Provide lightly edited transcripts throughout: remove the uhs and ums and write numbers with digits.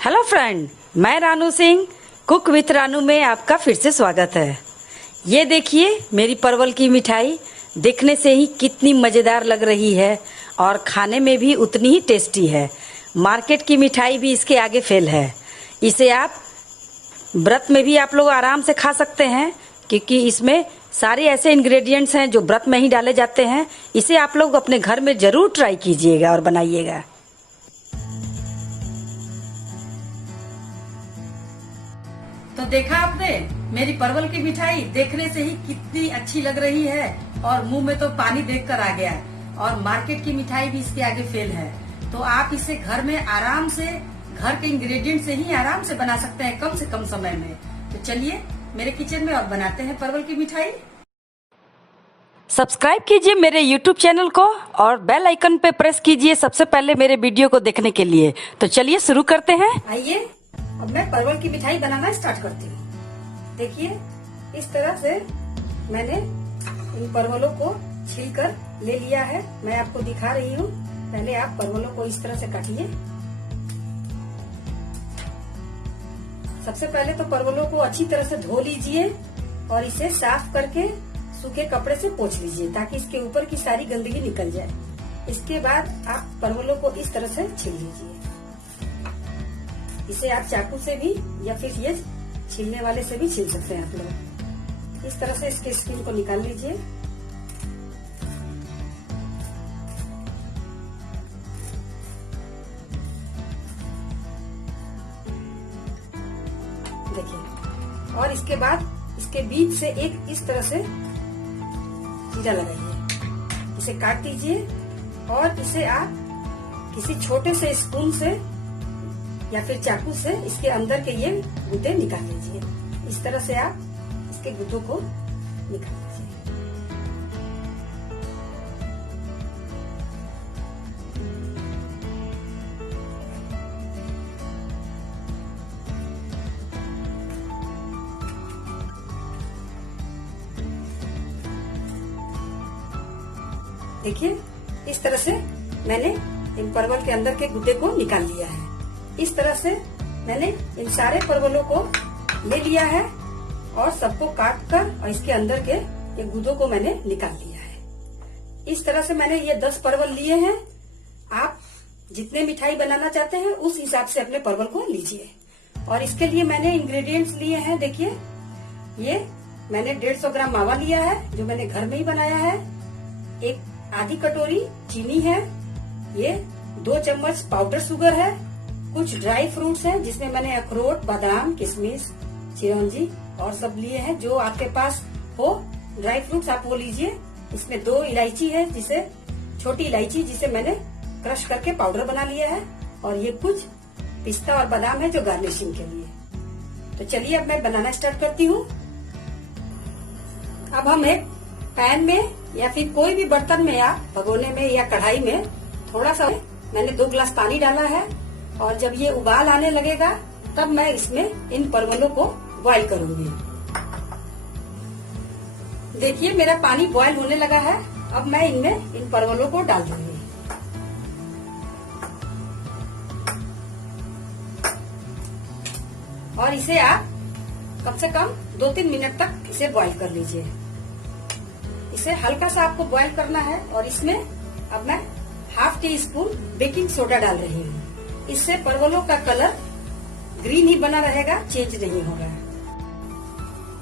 Hello friend, मैं Ranu Singh cook with Ranu में आपका फिर से स्वागत है। ये देखिए मेरी परवल की मिठाई देखने से ही कितनी मज़ेदार लग रही है और खाने में भी उतनी ही टेस्टी है। मार्केट की मिठाई भी इसके आगे फेल है। इसे आप व्रत में भी आप लोग आराम से खा सकते हैं क्योंकि इसमें सारे ऐसे इंग्रेडिएंट्स हैं जो व्रत में ही डाले जाते हैं। इसे आप लोग अपने घर में ज़रूर ट्राई कीजिएगा और बनाइएगा। तो देखा आपने मेरी परवल की मिठाई देखने से ही कितनी अच्छी लग रही है और मुंह में तो पानी देखकर आ गया है। और मार्केट की मिठाई भी इसके आगे फेल है। तो आप इसे घर में आराम से घर के इंग्रेडिएंट से ही आराम से बना सकते हैं कम से कम समय में। तो चलिए मेरे किचन में और बनाते हैं परवल की मिठाई। सब्सक्राइब कीजिए मेरे YouTube चैनल को और बेल आइकन पे प्रेस कीजिए सबसे पहले मेरे वीडियो को देखने के लिए। तो चलिए शुरू करते हैं। आइए अब मैं परवल की मिठाई बनाना स्टार्ट करती हूँ। देखिए इस तरह से मैंने इन परवलों को छीलकर ले लिया है। मैं आपको दिखा रही हूँ। पहले आप परवलों को इस तरह से काटिए। सबसे पहले तो परवलों को अच्छी तरह से धो लीजिए और इसे साफ करके सूखे कपड़े से पोंछ लीजिए ताकि इसके ऊपर की सारी गंदगी निकल जाए। इसके बाद आप परवलों को इस तरह से छील लीजिए। इसे आप चाकू से भी या फिर ये छीलने वाले से भी छील सकते हैं आप लोग। इस तरह से इसके स्किन को निकाल लीजिए। देखिए और इसके बाद इसके बीच से एक इस तरह से चीरा लगाइए। इसे काट दीजिए और इसे आप किसी छोटे से स्पून से या फिर चाकू से इसके अंदर के ये गुद्दे निकाल लीजिए। इस तरह से आप इसके गुद्दों को निकाल लीजिए। देखिए इस तरह से मैंने इन परवल के अंदर के गुद्दे को निकाल लिया है। इस तरह से मैंने इन सारे परवलों को ले लिया है और सबको काट कर और इसके अंदर के ये गुद्दों को मैंने निकाल लिया है। इस तरह से मैंने ये 10 परवल लिए हैं। आप जितने मिठाई बनाना चाहते हैं उस हिसाब से अपने परवल को लीजिए। और इसके लिए मैंने इंग्रेडिएंट्स लिए हैं। देखिए ये मैंने 150 ग्राम मावा लिया है जो मैंने घर में ही बनाया है। एक आधी कटोरी चीनी है। ये 2 चम्मच पाउडर शुगर है। कुछ ड्राई फ्रूट्स हैं जिसमें मैंने अखरोट, बादाम, किशमिश, चिरौंजी और सब लिए हैं। जो आपके पास हो ड्राई फ्रूट्स आप वो लीजिए। इसमें 2 इलायची है जिसे छोटी इलायची जिसे मैंने क्रश करके पाउडर बना लिया है। और ये कुछ पिस्ता और बादाम है जो गार्निशिंग के लिए। तो चलिए अब मैं बनाना स्टार्ट करती हूँ। अब हम एक पैन में या फिर कोई भी बर्तन में या भगोने में या कढ़ाई में थोड़ा सा मैंने 2 गिलास पानी डाला है। और जब ये उबाल आने लगेगा तब मैं इसमें इन परवलों को बॉईल करूंगी। देखिए मेरा पानी बॉईल होने लगा है। अब मैं इनमें इन परवलों को डाल दूंगी। और इसे आप कम से कम 2-3 मिनट तक इसे बॉईल कर लीजिए। इसे हल्का सा आपको बॉईल करना है। और इसमें अब मैं ½ टी स्पून बेकिंग सोडा डाल रही हूँ। इससे परवलों का कलर ग्रीन ही बना रहेगा, चेंज नहीं होगा।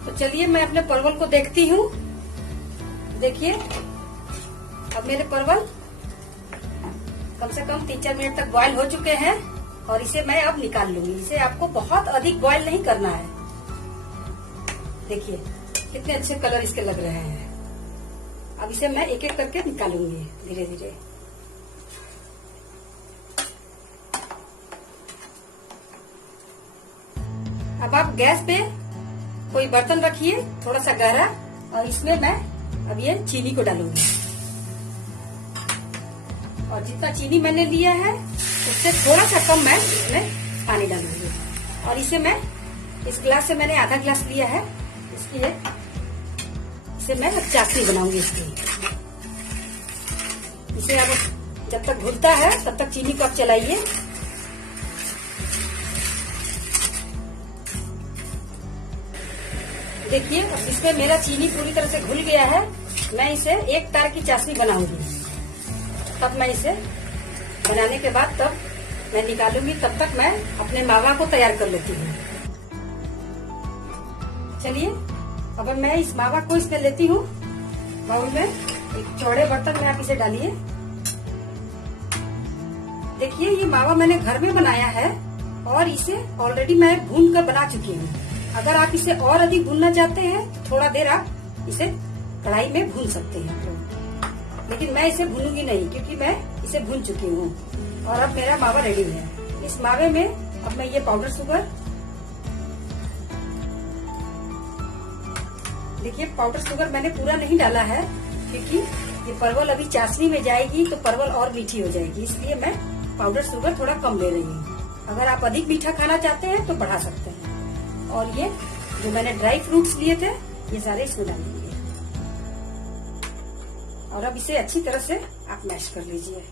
तो चलिए मैं अपने परवल को देखती हूँ। देखिए अब मेरे परवल कम से कम 3-4 मिनट तक बॉईल हो चुके हैं। और इसे मैं अब निकाल लूंगी। इसे आपको बहुत अधिक बॉईल नहीं करना है। देखिए कितने अच्छे कलर इसके लग रहे हैं। अब इसे मैं एक एक करके निकालूंगी धीरे धीरे। अब आप गैस पे कोई बर्तन रखिए थोड़ा सा गहरा और इसमें मैं अब ये चीनी को डालूंगी। और जितना चीनी मैंने लिया है उससे थोड़ा सा कम मैं इसमें पानी डालूंगी। और इसे मैं इस गिलास से मैंने आधा गिलास लिया है। इसलिए इसे मैं चाशनी बनाऊंगी इसकी। इसे अब जब तक घुलता है तब तक चीनी को आप चलाइए। देखिए अब इसमें मेरा चीनी पूरी तरह से घुल गया है। मैं इसे एक तार की चाशनी बनाऊंगी, तब मैं इसे बनाने के बाद तब मैं निकालूंगी। तब तक मैं अपने मावा को तैयार कर लेती हूँ। चलिए अब मैं इस मावा को इसमें लेती हूँ बाउल में। एक चौड़े बर्तन में आप इसे डालिए। देखिए ये मावा मैंने घर में बनाया है और इसे ऑलरेडी मैं भून कर बना चुकी हूँ। अगर आप इसे और अधिक भूनना चाहते हैं तो थोड़ा देर आप इसे कढ़ाई में भून सकते हैं, लेकिन मैं इसे भूनूंगी नहीं क्योंकि मैं इसे भून चुकी हूँ। और अब मेरा मावा रेडी है। इस मावे में अब मैं ये पाउडर शुगर, देखिए पाउडर शुगर मैंने पूरा नहीं डाला है क्योंकि ये परवल अभी चाशनी में जाएगी तो परवल और मीठी हो जाएगी, इसलिए मैं पाउडर शुगर थोड़ा कम ले रही हूँ। अगर आप अधिक मीठा खाना चाहते हैं तो बढ़ा सकते हैं। और ये जो मैंने ड्राई फ्रूट्स लिए थे ये सारे इसमें डाल देंगे। और अब इसे अच्छी तरह से आप मैश कर लीजिए।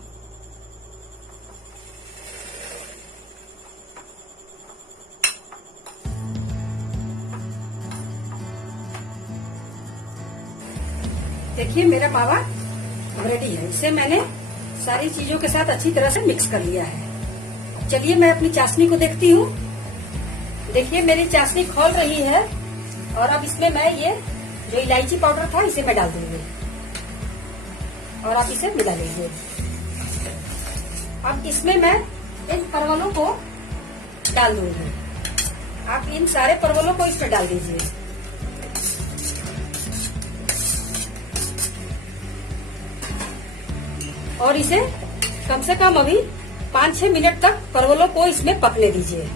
देखिए मेरा मावा रेडी है। इसे मैंने सारी चीजों के साथ अच्छी तरह से मिक्स कर लिया है। चलिए मैं अपनी चाशनी को देखती हूँ। देखिए मेरी चाशनी खौल रही है और अब इसमें मैं ये जो इलायची पाउडर था इसे मैं डाल दूंगी और आप इसे मिला लीजिए। अब इसमें मैं इन परवलों को डाल दूंगी। आप इन सारे परवलों को इसमें डाल दीजिए। और इसे कम से कम अभी 5-6 मिनट तक परवलों को इसमें पकने दीजिए।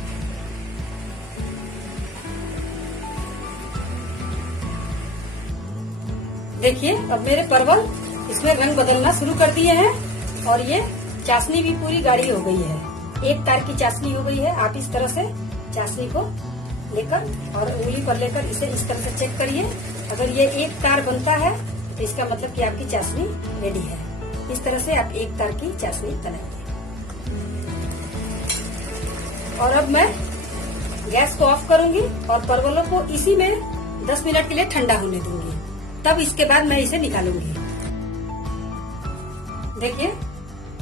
देखिए अब मेरे परवल इसमें रंग बदलना शुरू कर दिए हैं और ये चाशनी भी पूरी गाढ़ी हो गई है। एक तार की चाशनी हो गई है। आप इस तरह से चाशनी को लेकर और उंगली पर लेकर इसे इस तरह से चेक करिए। अगर ये एक तार बनता है तो इसका मतलब कि आपकी चाशनी रेडी है। इस तरह से आप एक तार की चाशनी बनाइए। और अब मैं गैस को ऑफ करूंगी और परवलों को इसी में 10 मिनट के लिए ठंडा होने दूंगी। तब इसके बाद मैं इसे निकालूंगी। देखिए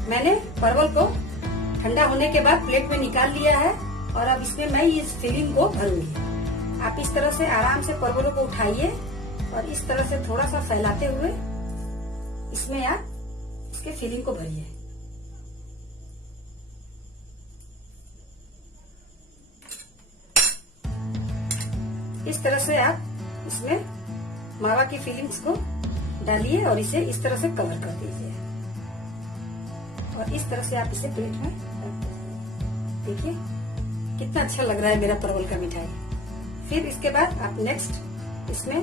मैंने परवल को ठंडा होने के बाद प्लेट में निकाल लिया है और अब इसमें मैं इस फिलिंग को भरूंगी। आप इस तरह से आराम से परवलों को उठाइए और इस तरह से थोड़ा सा फैलाते हुए इसमें आप इसके फिलिंग को भरिए। इस तरह से आप इसमें मावा की फिलिंग्स को डालिए और इसे इस तरह से कवर कर दीजिए और इस तरह से आप इसे प्लेट में रख दीजिए। देखिए कितना अच्छा लग रहा है मेरा परवल का मिठाई। फिर इसके बाद आप नेक्स्ट इसमें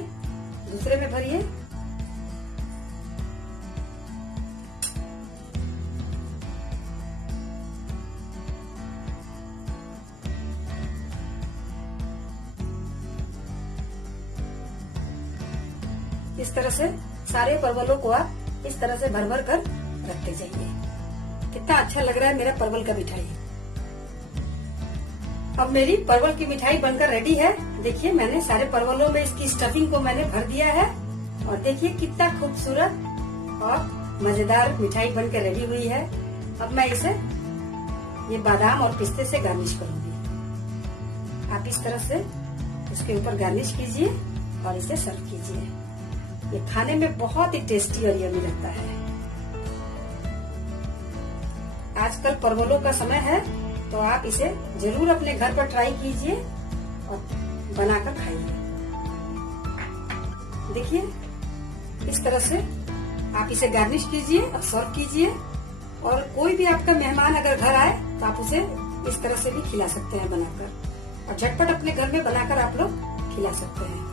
दूसरे में भरिए। इस तरह से सारे परवलों को आप इस तरह से भर भर कर रखते जाइए। कितना अच्छा लग रहा है मेरा परवल का मिठाई। अब मेरी परवल की मिठाई बनकर रेडी है। देखिए मैंने सारे परवलों में इसकी स्टफिंग को मैंने भर दिया है और देखिए कितना खूबसूरत और मजेदार मिठाई बनकर रेडी हुई है। अब मैं इसे ये बादाम और पिस्ते से गार्निश करूंगी। आप इस तरह से इसके ऊपर गार्निश कीजिए और इसे सर्व कीजिए। ये खाने में बहुत ही टेस्टी और यम्मी लगता है। आजकल परवलों का समय है तो आप इसे जरूर अपने घर पर ट्राई कीजिए और बनाकर खाइए। देखिए इस तरह से आप इसे गार्निश कीजिए और सर्व कीजिए। और कोई भी आपका मेहमान अगर घर आए तो आप उसे इस तरह से भी खिला सकते हैं बनाकर, और झटपट अपने घर में बनाकर आप लोग खिला सकते हैं।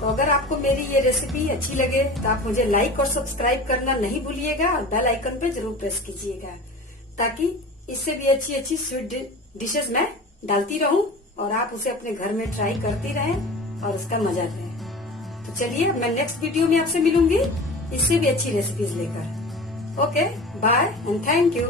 तो अगर आपको मेरी ये रेसिपी अच्छी लगे तो आप मुझे लाइक और सब्सक्राइब करना नहीं भूलिएगा और बेल आइकन पे जरूर प्रेस कीजिएगा, ताकि इससे भी अच्छी अच्छी स्वीट डिशेस मैं डालती रहूं और आप उसे अपने घर में ट्राई करती रहें और उसका मजा लें। तो चलिए मैं नेक्स्ट वीडियो में आपसे मिलूंगी इससे भी अच्छी रेसिपीज लेकर। Okay bye and thank you.